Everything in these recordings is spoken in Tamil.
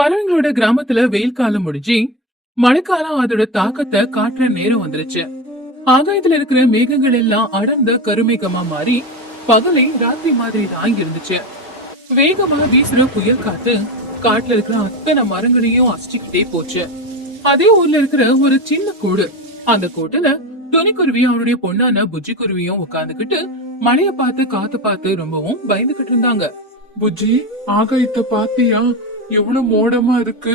பறவைங்களோட கிராமத்துல வெயில் காலம் முடிஞ்சு மழைக்காலம் அதோட தாக்கத்தை காட்டுற நேரம் வந்துருச்சு. ஆகாயத்துல இருக்கிற மேகங்கள் எல்லாம் அடர்ந்த கருமேகமா மாறி பகலை ராத்திரி மாதிரி தான் இருந்துச்சு. வேகமா வீசுற புயல் காத்து காட்டுல இருக்கிற அத்தனை மரங்களையும் அசிச்சுக்கிட்டே போச்சு. அதே ஊர்ல இருக்கிற ஒரு சின்ன கூடு, அந்த கூட்டுல துணிக்குருவி அவருடைய பொண்ணான புஜ்ஜி குருவியும் உட்கார்ந்துகிட்டு மழைய பார்த்து காத்து பார்த்து ரொம்பவும் பயந்துகிட்டு இருந்தாங்க. புஜ்ஜி, ஆகாயத்தை பாத்தியா? எவ்வளவு மோடமா இருக்கு.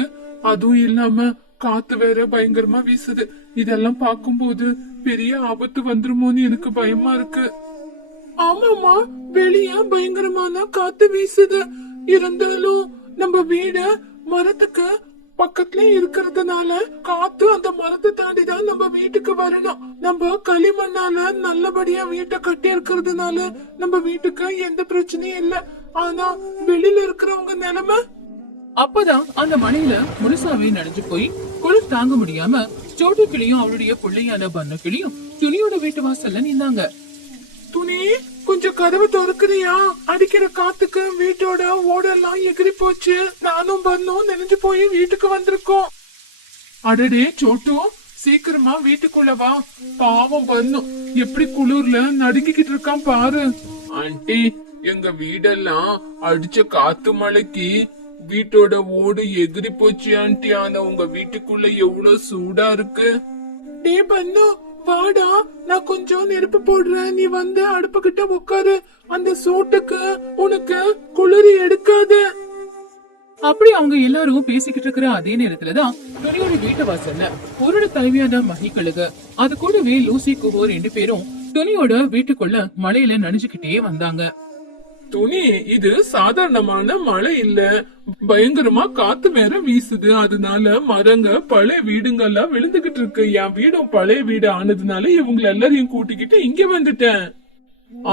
அதுவும் இல்லாம காத்து வேற பயங்கரமா வீசுது. இதெல்லாம் பார்க்கும்போது பெரிய ஆபத்து வந்துருமோன்னு எனக்கு பயமா இருக்கு. ஆமாமா, வெளிய பயங்கரமான காத்து வீசுது. இருந்தாலும் நம்ம வீடு மரத்துக்கு பக்கத்துல இருக்கிறதுனால காத்து அந்த மரத்தை தாண்டிதான் நம்ம வீட்டுக்கு வரணும். நம்ம களிமண்ணால நல்லபடியா வீட்டை கட்டி இருக்கிறதுனால நம்ம வீட்டுக்கு எந்த பிரச்சனையும் இல்ல. ஆனா வெளியில இருக்கிறவங்க நிலைமை. அப்பதான் அந்த மழையில முழுசாவே நனைஞ்சு போய் குளிர் தாங்க முடியாம சோட்டு கிளியும் அவளுடைய பிள்ளையான பண்ண கிளியும் துணியோட வீட்டு வாசல்ல நின்னாங்க. துணி, கொஞ்சம் கதவை திறக்குறியா? அடிக்கிற காத்துக்கு வீட்டோட ஓடெல்லாம் எகிரி போச்சு. நானும் பண்ணும் நெனைஞ்சு போய் வீட்டுக்கு வந்திருக்கோம். அடடே சோட்டு, சீக்கிரமா வீட்டுக்குள்ள வா. பாவம் பண்ணும் எப்படி குளிர்ல நடுங்கிக்கிட்டு இருக்கான் பாரு. ஆண்டி, எங்க வீடெல்லாம் அடிச்ச காத்து மழைக்கு வீட்டோட ஓடு எகிரி போச்சு ஆண்டி. ஆனா உங்க வீட்டுக்குள்ள எவ்வளவு சூடா இருக்கு. டே பண்ணு, வாடா, நான் கொஞ்சம் நெருப்பு போடுறேன். நீ வந்து அடுப்பு கிட்ட உட்காரு. அந்த சூட்டுக்கு உனக்கு குளிர் எடுக்காது. அப்படி அவங்க எல்லாரும் பேசிக்கிட்டு இருக்கிற அதே நேரத்துலதான் துணியோட வீட்டு வாசல்ல ஒரு தலைவியான மகிக்கழுகு அது கூடவே லூசி குஹோ 2 பேரும் துணியோட வீட்டுக்குள்ள மழையில நனைஞ்சுக்கிட்டே வந்தாங்க. துணி, இது சாதாரணமான மழை இல்ல, பயங்கரமா காத்து வேற வீசுது. அதனால மரங்க பழைய வீடுங்கெல்லாம் விழுந்துகிட்டு இருக்கு. என் வீடும் பழைய வீடு ஆனதுனால இவங்க எல்லாரையும் கூட்டிக்கிட்டு இங்க வந்துட்டேன்.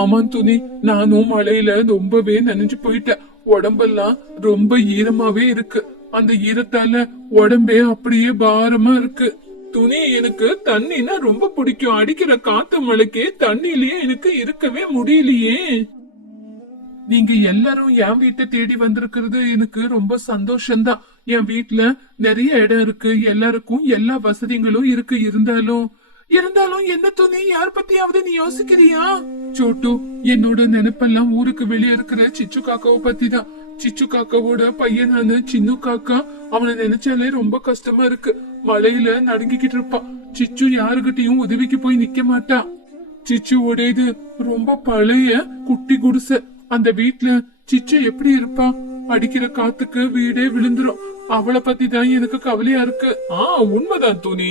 ஆமா துணி, நானும் மழையில ரொம்பவே நனைஞ்சு போயிட்டேன். உடம்பெல்லாம் ரொம்ப ஈரமாவே இருக்கு. அந்த ஈரத்தால உடம்பே அப்படியே பாரமா இருக்கு. துணி, எனக்கு தண்ணினா ரொம்ப பிடிக்கும். அடிக்கிற காத்து மழைக்கு தண்ணிலயே எனக்கு இருக்கவே முடியலையே. நீங்க எல்லாரும் என் வீட்டை தேடி வந்திருக்கிறது எனக்கு ரொம்ப சந்தோஷம்தான். என் வீட்டுல நிறைய இடம் இருக்கு, எல்லாருக்கும் எல்லா வசதிகளும் இருக்கு. இருந்தாலும் என்ன துணி, யார் பத்தியாவது நீ யோசிக்கிறியா? சோட்டு, என்னோட நினைப்பெல்லாம் ஊருக்கு வெளியே இருக்கிற சிச்சு காக்காவை பத்தி தான். சிச்சு காக்காவோட பையனான சின்ன காக்கா, அவனை நினைச்சாலே ரொம்ப கஷ்டமா இருக்கு. மழையில நடுங்கிக்கிட்டு இருப்பான். சிச்சு யாருகிட்டயும் உதவிக்கு போய் நிக்க மாட்டா. சிச்சுவோட இது ரொம்ப பழைய குட்டி குடிசை. அந்த வீட்டுல சிச்சு எப்படி இருப்பா? அடிக்கிற காத்துக்கு வீடே விழுந்துரும். அவளை பத்தி தான் எனக்கு கவலையா இருக்கு. உண்மைதான் துணி,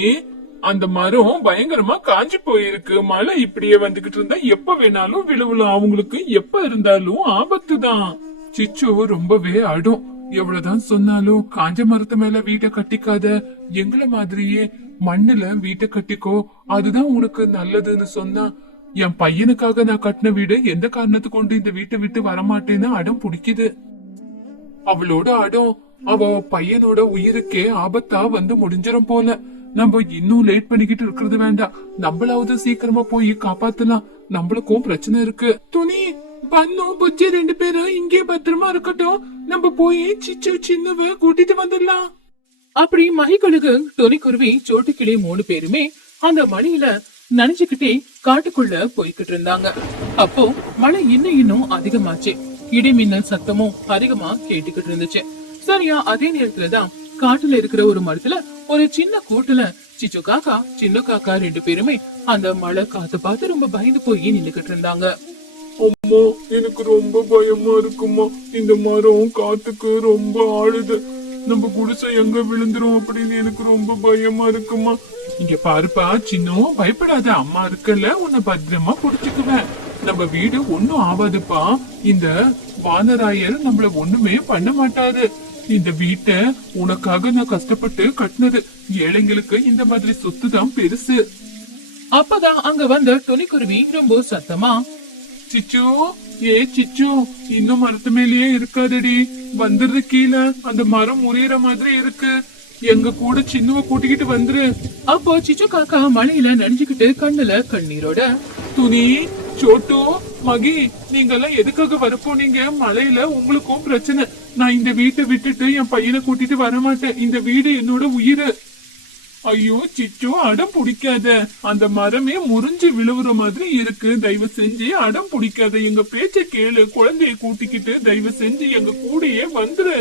அந்த மரம் பயங்கரமா காஞ்சி போயிருக்கு. மழை இப்படியே வந்துகிட்டு இருந்தா எப்ப வேணாலும் விழுவலாம். அவங்களுக்கு எப்ப இருந்தாலும் ஆபத்து தான். சிச்சு ரொம்பவே அடும். எவ்வளவுதான் சொன்னாலும் காஞ்ச மரத்து மேல வீட்டை கட்டிக்காத, எங்களை மாதிரியே மண்ணுல வீட்டை கட்டிக்கோ, அதுதான் உனக்கு நல்லதுன்னு சொன்னா, என் பையனுக்காக நான் கட்டின வீடு எந்த காரணத்து கொண்டு இந்த வீட்டை விட்டு வரமாட்டேன்னு அடம் பிடிக்குது. அவளோட அடம் அவ பையனோட உயிருக்கே ஆபத்தா வந்து முடிஞ்சிடும் போல. நம்ம இன்னும் லேட் பண்ணிக்கிட்டு இருக்கிறது வேண்டாம். நம்மளாவது சீக்கிரமா போய் காப்பாத்தலாம். நம்மளுக்கும் பிரச்சனை இருக்கு. துணி, பண்ணு, புஜ்ஜி 2 பேரும் இங்கே பத்திரமா இருக்கட்டும். நம்ம போய் சிச்சு சின்னவ கூட்டிட்டு வந்துடலாம். அப்படி மகிக்கழுகு, துணிக்குருவி, சோட்டுக்கிளி 3 பேருமே அந்த மழையில நனைஞ்சுக்கிட்டே காட்டுக்குள்ள போய்கிட்டு இருந்தாங்க. அப்போ மழை இன்னும் அதிகமாச்சு. இடி மின்னல் சத்தமும் அதிகமா கேட்டுக்கிட்டு இருந்துச்சு. சரியா அதே நேரத்துலதான் காட்டுல இருக்கிற ஒரு மரத்துல ஒரு சின்ன கூட்டுல சிச்சு காக்கா, சின்ன காக்கா 2 பேருமே அந்த மழை காத்து பார்த்து ரொம்ப பயந்து போய் நின்னுகிட்டு இருந்தாங்க. அம்மா, எனக்கு ரொம்ப பயமா இருக்குமா. இந்த மரம் காத்துக்கு ரொம்ப ஆடுது. நம்ம குடிசை எங்க விழுந்துரும் அப்படின்னு எனக்கு ரொம்ப பயமா இருக்குமா. இங்க பாருப்பா சின்ன, பயப்படாத, அம்மா இருக்கல, உன்னை பத்திரமா புடிச்சுக்குவேன். நம்ம வீடு ஒண்ணும் ஆவாதுப்பா. இந்த வானராயர் நம்மள ஒண்ணுமே பண்ண மாட்டாரு. இந்த வீட்டை உனக்காக நான் கஷ்டப்பட்டு கட்டினது. ஏழைங்களுக்கு இந்த மாதிரி சொத்து தான் பெருசு. அப்பதான் அங்க வந்த துணிக்குருவி ரொம்ப சத்தமா, சிச்சு, சிச்சு, இன்னும் மரத்து மேலேயே இருக்காதடி, வந்துடுது கீழே. அந்த மரம் முறியற மாதிரி இருக்கு. எங்க கூட சின்னவ கூட்டிக்கிட்டு வந்துரு. அப்போ சிச்சு காக்கா மழையில நனைஞ்சுக்கிட்டு கண்ணுல கண்ணீரோட, துணி, சோட்டு, மகி, நீங்க எல்லாம் எதுக்காக வரப்போனீங்க? மழையில உங்களுக்கும் பிரச்சனை. நான் இந்த வீட்டை விட்டுட்டு என் பையனை கூட்டிட்டு வர மாட்டேன். இந்த வீடு என்னோட உயிர். ஐயோ சிச்சு, அடம் பிடிக்காத. அந்த மரமே முறிஞ்சு விழுவுற மாதிரி இருக்கு. தயவு செஞ்சு அடம் பிடிக்காத. எங்க பேச்ச கேளு. குழந்தைய கூட்டிக்கிட்டு தயவு செஞ்சு எங்க கூடயே வந்துரு.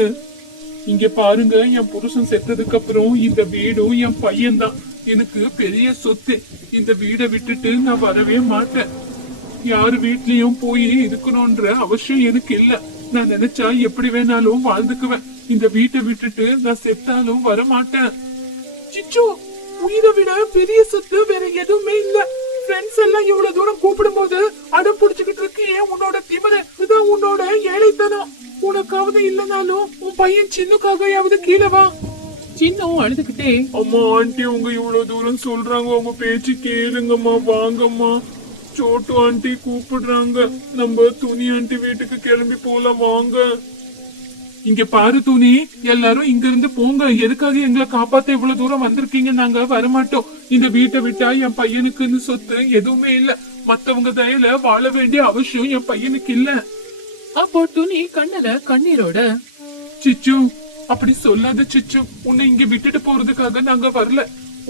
இங்க பாருங்க, என் புருஷன் செத்ததுக்கு அப்புறம் இந்த வீடும் என் பையன் தான் எனக்கு பெரிய சொத்து. இந்த வீடை விட்டுட்டு நான் வரவே மாட்டேன். யாரு வீட்லயும் போய் இருக்கணும்ன்ற அவசியம் எனக்கு இல்ல. நான் நினைச்சா எப்படி வேணாலும் வாழ்ந்துக்குவேன். இந்த வீட்டை விட்டுட்டு நான் செத்தாலும் வர மாட்டேன். சிச்சு, உயிரை விட பெரிய சொத்து வேற எதுவுமே இல்ல. ஃப்ரெண்ட்ஸ் எல்லாம் இவ்வளவு தூரம் கூப்பிடும் போது அடம் பிடிச்சுக்கிட்டு இருக்கு. ஏன் உன்னோட திமிரு? இதுதான் உன்னோட ஏழைத்தனம். உனக்காவது இல்லனாலும் உன் பையன் சின்னுக்காகயாவது கீழே வா. சின்னும் அழுதுகிட்டே, அம்மா ஆண்டி, உங்க இவ்வளவு தூரம் சொல்றாங்க, உங்க பேச்சு கேளுங்கம்மா, வாங்கம்மா. சோட்டு ஆண்டி கூப்பிடுறாங்க. நம்ம துணி ஆண்டி வீட்டுக்கு கிளம்பி போலாம், வாங்க. இங்க பாரு துணி, எல்லாரும் இங்க இருந்து போங்க. எதுக்காக எங்களை காப்பாத்த இவ்வளவு தூரம் வந்திருக்கீங்க? நாங்க வரமாட்டோம். இந்த வீட்டை விட்டா என் பையனுக்குன்னு சொத்து எதுவுமே இல்ல. மத்தவங்க தயல வாழ வேண்டிய அவசியம் என் பையனுக்கு இல்ல. அப்போ துணி கண்ணுல கண்ணீரோட, சிச்சு, அப்படி சொல்லாத சிச்சு. உன்னை இங்க விட்டுட்டு போறதுக்காக நாங்க வரல.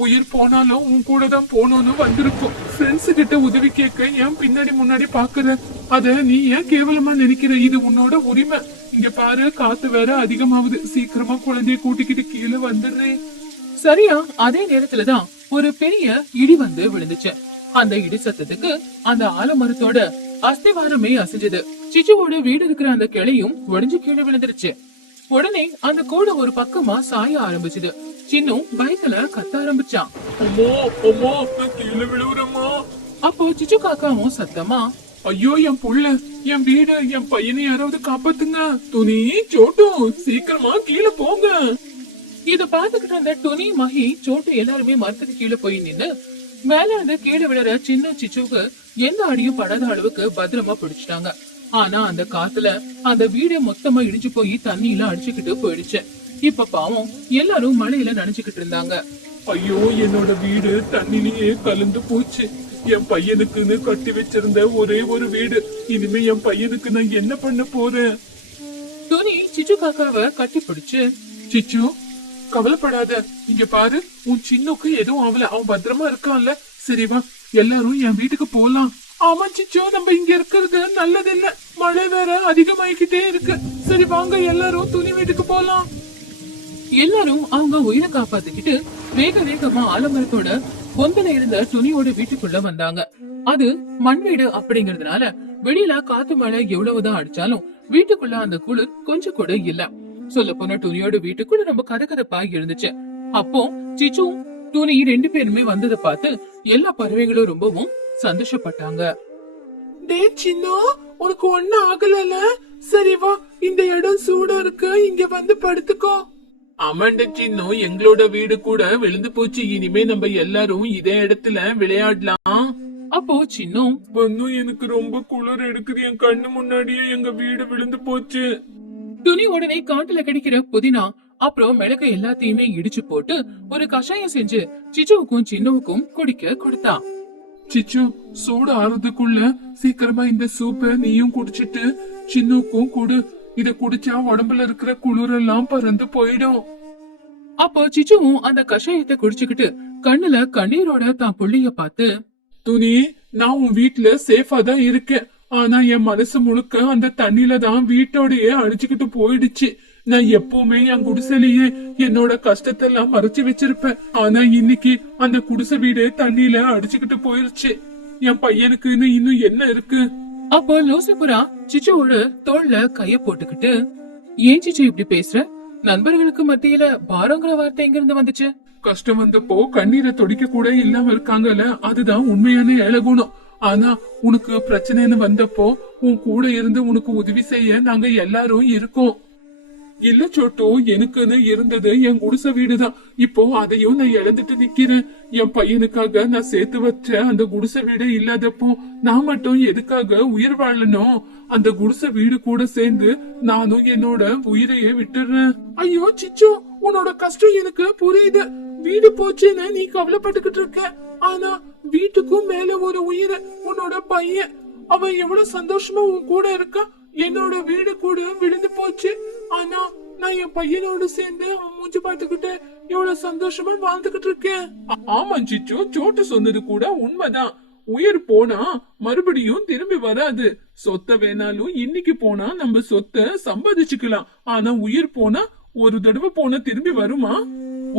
உயிர் போனாலும் உன் கூட தான் போனோம்னு வந்திருக்கோம். ஃப்ரெண்ட்ஸ் கிட்ட உதவி கேட்க ஏன் பின்னாடி முன்னாடி பாக்குற? அத நீ ஏன் கேவலமா நினைக்கிற? இது உன்னோட உரிமை. இங்க பாரு, காத்து வேற அதிகமாகுது. சீக்கிரமா குழந்தைய கூட்டிக்கிட்டு கீழே வந்துடுறேன். சரியா அதே நேரத்துலதான் ஒரு பெரிய இடி வந்து விழுந்துச்சு. அந்த இடி சத்தத்துக்கு அந்த ஆலமரத்தோட அஸ்திவாரமே அசைஞ்சது. சிச்சுவோட வீடு இருக்கிற அந்த கிளையும் உடைஞ்சு கீழே விழுந்துருச்சு. உடனே அந்த கூடை ஒரு பக்கமா சாய ஆரம்பிச்சுது. சின்னும் பயத்துல கத்த ஆரம்பிச்சான். அம்மா, அம்மா, நான் கீழே விழுவுறேம்மா. அப்போ சிச்சு காக்காவும் சத்தமா, ஐயோ என் புள்ள, என் வீடு, என் பையனை யாராவது காப்பாத்துங்க. துணி, சோட்டு, சீக்கிரமா கீழே போங்க. இத பாத்துக்கிட்டு இருந்த துணி, மகி, சோட்டு எல்லாருமே மரத்துக்கு கீழே போய் நின்னு மேல இருந்து கீழே விழுற சின்ன சிச்சுக்கு எந்த அடியும் படாத அளவுக்கு பத்திரமா பிடிச்சிட்டாங்க. ஆனா அந்த காத்துல அந்த வீடு மொத்தமா இடிச்சு போய் தண்ணியில அடிச்சுக்கிட்டு போயிடுச்சு. இப்ப பாவம் எல்லாரும் மழையில நனைச்சுக்கிட்டு இருந்தாங்க. ஐயோ, என்னோட வீடு தண்ணிலேயே கலந்து போச்சு. என் பையனுக்குன்னு கட்டி வச்சிருந்த ஒரே ஒரு வீடு. இனிமே என் பையனுக்கு நான் என்ன பண்ண போறேன்? துணி சிச்சு காக்காவை கட்டி பிடிச்சு, சிச்சு, கவலைப்படாத. இங்க பாரு, உன் சின்னுக்கு எதுவும் ஆகல. அவன் பத்திரமா இருக்கான்ல. சரி வா, எல்லாரும் என் வீட்டுக்கு போலாம். ஆமா சிச்சு, நம்ம இங்க இருக்கிறது நல்லது இல்ல. மழை வேற அதிகமாயிக்கிட்டே இருக்கு. சரி வாங்க, எல்லாரும் துணி வீட்டுக்கு போலாம். எல்லாரும் அவங்க உயிரை காப்பாத்திக்கிட்டு வேக வேகமா ஆலமரத்தோட பொந்தல இருந்த துணியோட வீட்டுக்குள்ள வந்தாங்க. அது மண் வீடு அப்படிங்கறதுனால வெளியில காத்து மழை எவ்வளவுதான் அடிச்சாலும் வீட்டுக்குள்ள அந்த குளிர் கொஞ்சம் கூட இல்ல. சொல்ல போன துணியோட வீட்டுக்குள்ள ரொம்ப கதகதப்பா இருந்துச்சு. அப்போ சிச்சு துணி ரெண்டு பேருமே வந்ததை பார்த்து எல்லா பறவைகளும் ரொம்பவும் சந்தோஷப்பட்டாங்க. டே சின்ன, உனக்கு ஒண்ணு ஆகல? சரி வா, இந்த இடம் சூடா இருக்கு, இங்க வந்து படுத்துக்கோ. ஆமாண்ட சின்ன, எங்களோட வீடு கூட விழுந்து போச்சு. இனிமே நம்ம எல்லாரும் இதே இடத்துல விளையாடலாம். அப்போ சின்னும், எனக்கு ரொம்ப குளிர் எடுக்குது. என் கண்ணு முன்னாடியே எங்க வீடு விழுந்து போச்சு. துணி உடனே காட்டுல கிடைக்கிற புதினா அப்புறம் மிளகு எல்லாத்தையுமே இடிச்சு போட்டு ஒரு கஷாயம் செஞ்சு சிச்சுவுக்கும் சின்னுவுக்கும் குடிக்க கொடுத்தா. சிச்சு, சூடு ஆறுறதுக்குள்ள சீக்கிரமா இந்த சூப்ப நீயும் குடிச்சிட்டு சின்னுக்கும் கொடு. இத குடிச்சா உடம்புல இருக்கிற குளிரெல்லாம் பறந்து போயிடும். அப்போ சிச்சுவும் அந்த கஷாயத்தை குடிச்சுக்கிட்டு கண்ணுல கண்ணீரோட தான் புள்ளிய பார்த்து, துணி, நான் உன் வீட்டுல சேஃபா தான் இருக்கேன். ஆனா என் மனசு முழுக்க அந்த தண்ணில தான் வீட்டோடயே அடிச்சுக்கிட்டு போயிடுச்சு. நான் எப்பவுமே என் குடிசையிலேயே என்னோட கஷ்டத்தை எல்லாம் மறைச்சு வச்சிருப்பேன். ஆனா இன்னைக்கு அந்த குடிசை வீடு தண்ணியில அடிச்சுக்கிட்டு போயிருச்சு. என் பையனுக்குன்னு இன்னும் என்ன இருக்கு? அப்போ லூசிபுரா சிச்சுவோட தோல்ல கைய போட்டுக்கிட்டு, ஏன் சிச்சு இப்படி பேசுற? நண்பர்களுக்கு மத்தியில பாரங்கிற வார்த்தை எங்க இருந்து வந்துச்சு? கஷ்டம் வந்தப்போ கண்ணீரை தொடிக்க கூட இல்லாம இருக்காங்கல்ல, அதுதான் உண்மையான ஏழகுணம். ஆனா உனக்கு பிரச்சனைன்னு வந்தப்போ உன் கூட இருந்து உனக்கு உதவி செய்ய நாங்க எல்லாரும் இருக்கோம். இல்ல சோட்டு, எனக்குன்னு இருந்தது என் குடிசை வீடுதான். இப்போ அதையும் நான் இழந்துட்டு நிக்கிறேன். என் பையனுக்காக நான் சேர்த்து வச்ச அந்த குடிசை வீடு இல்லாதப்போ நான் மட்டும் எதுக்காக உயிர் வாழணும்? அந்த குடிசை வீடு கூட சேர்ந்து நானும் என்னோட உயிரையே விட்டுறேன். ஐயோ சிச்சு, உன்னோட கஷ்டம் எனக்கு புரியுது. வீடு போச்சுன்னு நீ கவலைப்பட்டுக்கிட்டு இருக்க. ஆனா வீட்டுக்கும் மேல ஒரு உயிர், உன்னோட பையன். அவன் எவ்வளவு சந்தோஷமா உன் கூட இருக்கா. என்னோட வீடு கூட விழுந்து போச்சு, ஆனா நான் என் பையனோட சேர்ந்து அவன் மூஞ்சி பாத்துக்கிட்டு எவ்வளவு சந்தோஷமா வாழ்ந்துகிட்டு இருக்கேன். ஆமா சிச்சு, சோட்டு சொன்னது கூட உண்மைதான். உயிர் போனா மறுபடியும் திரும்பி வராது. சொத்த வேணாலும் இன்னைக்கு போனா நம்ம சொத்தை சம்பாதிச்சுக்கலாம், ஆனா உயிர் போனா ஒரு தடவை போனா திரும்பி வருமா?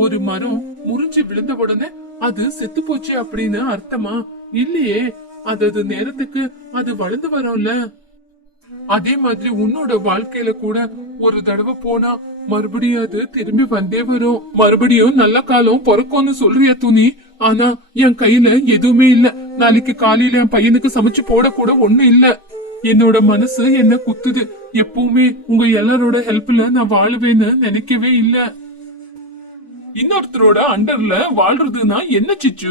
ஒரு மரம் முறிஞ்சு விழுந்த உடனே அது செத்து போச்சு அப்படின்னு அர்த்தமா? இல்லையே, அது நேரத்துக்கு அது வளர்ந்து வரும்ல. அதே மாதிரி உன்னோட வாழ்க்கையில கூட ஒரு தடவை போனா மறுபடியும் அது திரும்பி வந்தே வரும். மறுபடியும் நல்ல காலம் பிறக்கும்னு சொல்றிய துணி, ஆனா என் கையில எதுவுமே இல்ல. நாளைக்கு காலையில என் பையனுக்கு சமைச்சு போட கூட ஒண்ணு இல்ல. என்னோட மனசு என்ன குத்துது. எப்பவுமே உங்க எல்லாரோட ஹெல்ப்ல நான் வாழுவேன்னு நினைக்கவே இல்ல. இன்னொருத்தரோட அண்டர்ல வாழ்றதுன்னா என்ன சிச்சு?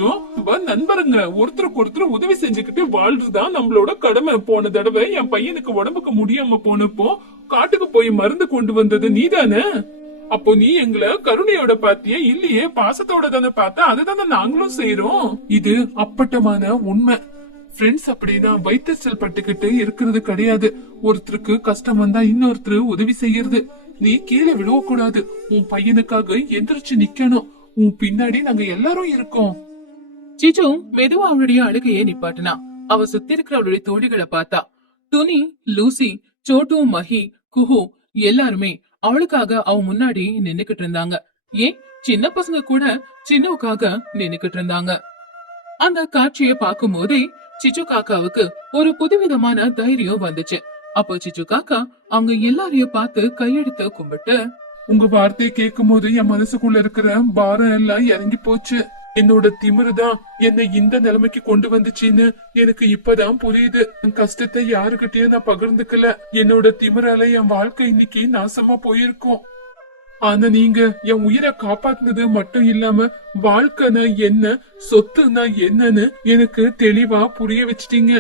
நண்பருங்க ஒருத்தருக்கு ஒருத்தர் உதவி செஞ்சுக்கிட்டு வாழ்றதுதான் நம்மளோட கடமை. போன தடவை என் பையனுக்கு உடம்புக்கு முடியாம போனப்போ காட்டுக்கு போய் மருந்து கொண்டு வந்தது நீதானே? அப்போ நீ எங்களை கருணையோட பாத்திய இல்லையே, பாசத்தோட தானே பார்த்த. அதுதானே நாங்களும் செய்யறோம். இது அப்பட்டமான உண்மை. ஃப்ரெண்ட்ஸ் அப்படின்னா வைத்தறிச்சல் பட்டுக்கிட்டு இருக்கிறது கிடையாது. ஒருத்தருக்கு கஷ்டம் வந்தா இன்னொருத்தர் உதவி செய்யறது. நீ கீழே விழக்கூடாது. உன் பையனுக்காக எந்திரிச்சு நிக்கணும். உன் பின்னாடி நாங்க எல்லாரும் இருக்கோம். சிச்சு மெதுவா அவளுடைய அழுகையை நிப்பாட்டினா. அவ சுத்தி இருக்கிற அவளுடைய தோழிகளை பார்த்தா. துணி, லூசி, சோட்டு, மஹி, குஹு எல்லாருமே அவளுக்காக அவ முன்னாடி நின்னுக்கிட்டு இருந்தாங்க. ஏன் சின்ன பசங்க கூட சின்னவுக்காக நின்னுக்கிட்டு இருந்தாங்க. அந்த காட்சியை பார்க்கும் போதே சிச்சு காக்காவுக்கு ஒரு புதுவிதமான தைரியம் வந்துச்சு. அப்போ சிச்சு காக்கா அவங்க எல்லாரையும் பார்த்து கையெடுத்து கும்பிட்டு, உங்க வார்த்தையை கேட்கும் போது என் மனசுக்குள்ள இருக்கிற பாரம் எல்லாம் இறங்கி போச்சு. என்னோட திமிருதான் என்னை இந்த நிலைமைக்கு கொண்டு வந்துச்சுன்னு எனக்கு இப்பதான் புரியுது. என் கஷ்டத்தை யாருகிட்டயும் நான் பகிர்ந்துக்கல. என்னோட திமிரால என் வாழ்க்கை இன்னைக்கு நாசமா போயிருக்கும். ஆனா நீங்க என் உயிரை காப்பாத்துனது மட்டும் இல்லாம வாழ்க்கைனா என்ன, சொத்துனா என்னன்னு எனக்கு தெளிவா புரிய வச்சிட்டீங்க.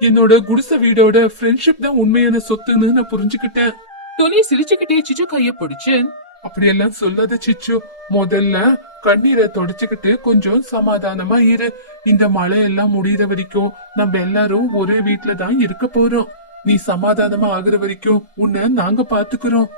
என்னோட குடிசை வீடோட ஃப்ரெண்ட்ஷிப் தான் உண்மையான சொத்துன்னு நான் புரிஞ்சுக்கிட்டேன். துணி சிரிச்சுக்கிட்டே சிச்சு கைய பிடிச்சு, அப்படியெல்லாம் சொல்லாத சிச்சு. முதல்ல கண்ணீரை தொடச்சுக்கிட்டு கொஞ்சம் சமாதானமா இரு. இந்த மழை எல்லாம் முடியற வரைக்கும் நம்ம எல்லாரும் ஒரே வீட்டுல தான் இருக்க போறோம். நீ சமாதானமா ஆகுற வரைக்கும் உன்னை நாங்க பாத்துக்கிறோம்.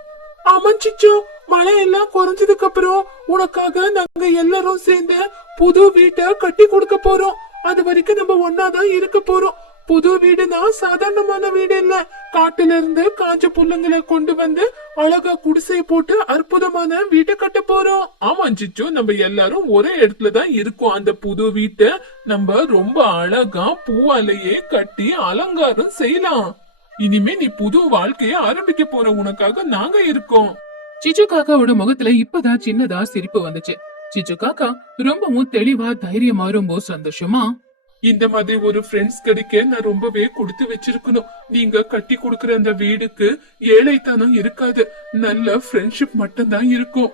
ஆமா சிச்சு, மழை எல்லாம் குறைஞ்சதுக்கு அப்புறம் உனக்காக நாங்க எல்லாரும் சேர்ந்து புது வீட்டை கட்டி கொடுக்க போறோம். அது வரைக்கும் நம்ம ஒன்னாதான் இருக்க போறோம். புது வீடுனா சாதாரணமான வீடு இல்ல. காட்டுல இருந்து காஞ்ச புல்லுங்களை கொண்டு வந்து அழகா குடிசைய போட்டு அற்புதமான வீட்டை கட்ட போறோம். ஆமா சிச்சு, நம்ம எல்லாரும் ஒரே இடத்துலதான் இருக்கோம். அந்த புது வீட்டை நம்ம ரொம்ப அழகா பூவாலேயே கட்டி அலங்காரம் செய்யலாம். இனிமே நீ புது வாழ்க்கைய ஆரம்பிக்க போற. உனக்காக நாங்க இருக்கோம். சிச்சு காக்காவோட முகத்துல இப்பதான் சின்னதா சிரிப்பு வந்துச்சு. சிச்சு காக்கா ரொம்பவும் தெளிவா தைரியமா ரொம்ப சந்தோஷமா, இந்த மாதிரி ஒரு ஃப்ரெண்ட்ஸ் கிடைக்க நான் ரொம்பவே கொடுத்து வச்சிருக்கணும். நீங்க கட்டி கொடுக்கற அந்த வீடுக்கு ஏழைத்தனம் இருக்காது, நல்ல ஃப்ரெண்ட்ஷிப் மட்டும் தான் இருக்கும்.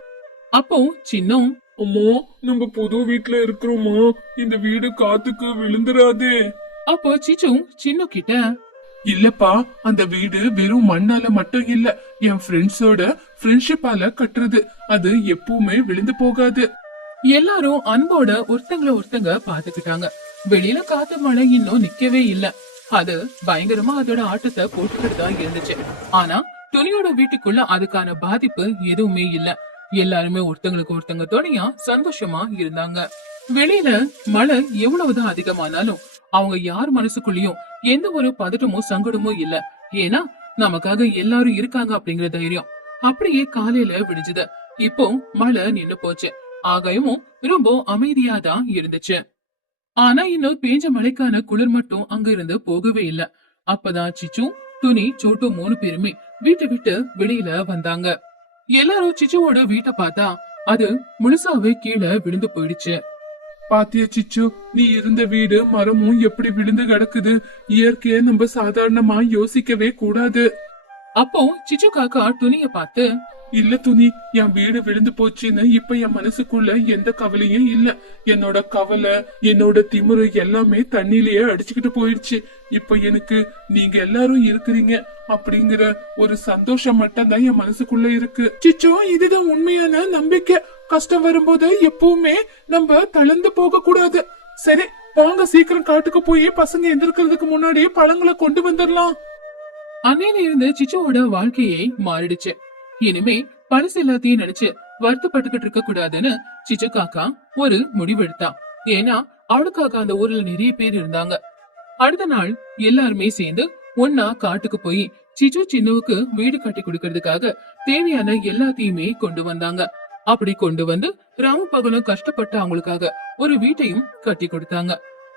அப்போ சின்னம், அம்மா நம்ம புது வீட்டுல இருக்கிறோமா, இந்த வீடு காத்துக்கு விழுந்துராதே. அப்போ சிச்சு சின்ன கிட்ட, இல்லப்பா, அந்த வீடு வெறும் மண்ணால மட்டும் இல்ல, என் ஃப்ரெண்ட்ஸோட ஃப்ரெண்ட்ஷிப்பால கட்டுறது. அது எப்பவுமே விழுந்து போகாது. எல்லாரும் அன்போட ஒருத்தங்கள ஒருத்தங்க பாத்துக்கிட்டாங்க. வெளியில காத்து மழை இன்னும் நிக்கவே இல்ல. அது பயங்கரமா அதோட ஆட்டத்தை போட்டுக்கிட்டு தான் இருந்துச்சு. ஆனா துணியோட வீட்டுக்குள்ள அதுக்கான பாதிப்பு எதுவுமே இல்ல. எல்லாருமே ஒருத்தங்களுக்கு ஒருத்தங்க துணையா சந்தோஷமா இருந்தாங்க. வெளியில மழை எவ்வளவுதான் அதிகமானாலும் அவங்க யார் மனசுக்குள்ளயும் எந்த ஒரு பதட்டமும் சங்கடமும் இல்ல. ஏன்னா நமக்காக எல்லாரும் இருக்காங்க அப்படிங்கிற தைரியம். அப்படியே காலையில விடிஞ்சது. இப்போ மழை நின்னு போச்சு. ஆகாயமும் ரொம்ப அமைதியா தான் இருந்துச்சு. ஆனா இன்னும் பேஞ்ச மழைக்கான குளிர் மட்டும் அங்க இருந்து போகவே இல்ல. அப்பதான் சிச்சு, துணி, சோட்டு 3 பேருமே வீட்டை விட்டு வெளியில வந்தாங்க. எல்லாரும் சிச்சுவோட வீட்டை பார்த்தா அது முழுசாவே கீழே விழுந்து போயிடுச்சு. பாத்தியா சிச்சு, நீ இருந்த வீடு மரமும் எப்படி விழுந்து கிடக்குது. இயற்கைய நம்ம சாதாரணமா யோசிக்கவே கூடாது. அப்போ சிச்சு காக்கா துணிய பார்த்து, இல்ல துணி, என் வீடு விழுந்து போச்சுன்னு இப்ப என் மனசுக்குள்ள எந்த கவலையும் இல்ல. என்னோட கவலை, என்னோட திமிரு எல்லாமே தண்ணிலேயே அடிச்சுக்கிட்டு போயிடுச்சு. இப்ப எனக்கு நீங்க எல்லாரும் இருக்கிறீங்க அப்படிங்கிற ஒரு சந்தோஷம் மட்டும் தான் என் மனசுக்குள்ள இருக்கு. சிச்சோ, இதுதான் உண்மையான நம்பிக்கை. கஷ்டம் வரும்போது எப்பவுமே நம்ம தளர்ந்து போக கூடாது. சரி, வாங்க சீக்கிரம் காட்டுக்கு போய் பசங்க எந்திருக்கிறதுக்கு முன்னாடியே பழங்களை கொண்டு வந்துடலாம். அன்னையில இருந்து சிச்சுவோட வாழ்க்கையே மாறிடுச்சு. இனிமே பழசு எல்லாத்தையும் நினைச்சு வருத்தப்பட்டுக்கிட்டு இருக்க கூடாதுன்னு சிச்சு காக்கா ஒரு முடிவெடுத்தான். ஏன்னா அவளுக்காக அந்த ஊர்ல நிறைய பேர் இருந்தாங்க. அடுத்த நாள் எல்லாருமே சேர்ந்து ஒன்னா காட்டுக்கு போய் சிச்சு சின்னுவுக்கு வீடு கட்டி கொடுக்கறதுக்காக தேவையான எல்லாத்தையுமே கொண்டு வந்தாங்க. அப்படி கொண்டு வந்து ராம பகலும் கஷ்டப்பட்டு அவங்களுக்காக ஒரு வீட்டையும் கட்டி கொடுத்தாங்க.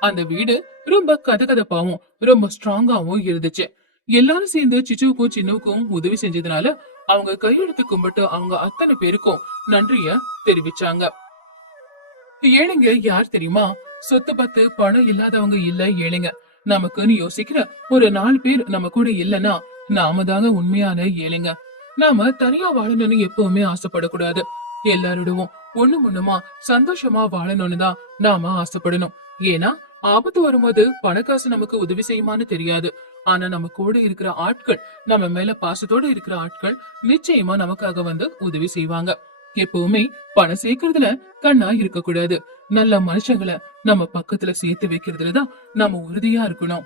அந்த வீடு ரொம்ப கதகதப்பாவும் ரொம்ப ஸ்ட்ராங்காவும் இருந்துச்சு. எல்லாரும் சேர்ந்து சிச்சுவுக்கும் சின்னுவுக்கும் உதவி செஞ்சதுனால அவங்க கையெழுத்து கும்பிட்டு அவங்க அத்தனை பேருக்கும் நன்றிய தெரிவிச்சாங்க. ஏழைங்க யார் தெரியுமா? சொத்து பத்து பணம் இல்லாதவங்க இல்ல ஏழைங்க. நமக்குன்னு யோசிக்கிற ஒரு 4 பேர் நம்ம கூட இல்லைன்னா நாம தாங்க உண்மையான ஏழைங்க. நாம தனியா வாழணும்னு எப்பவுமே ஆசைப்படக்கூடாது. எல்லாரோடவும் ஒண்ணு முன்னுமா சந்தோஷமா வாழணும்னு தான் நாம ஆசைப்படணும். ஏன்னா ஆபத்து வரும்போது பணக்காசு நமக்கு உதவி செய்யுமான்னு தெரியாது. ஆனா நம்ம கூட இருக்கிற ஆட்கள், நம்ம மேல பாசத்தோட இருக்கிற ஆட்கள் நிச்சயமா நமக்காக வந்து உதவி செய்வாங்க. எப்பவுமே பணம் சேர்க்கறதுல கண்ணா இருக்க கூடாது. நல்ல மனுஷங்களை நம்ம பக்கத்துல சேர்த்து வைக்கிறதுலதான் நம்ம உறுதியா இருக்கணும்.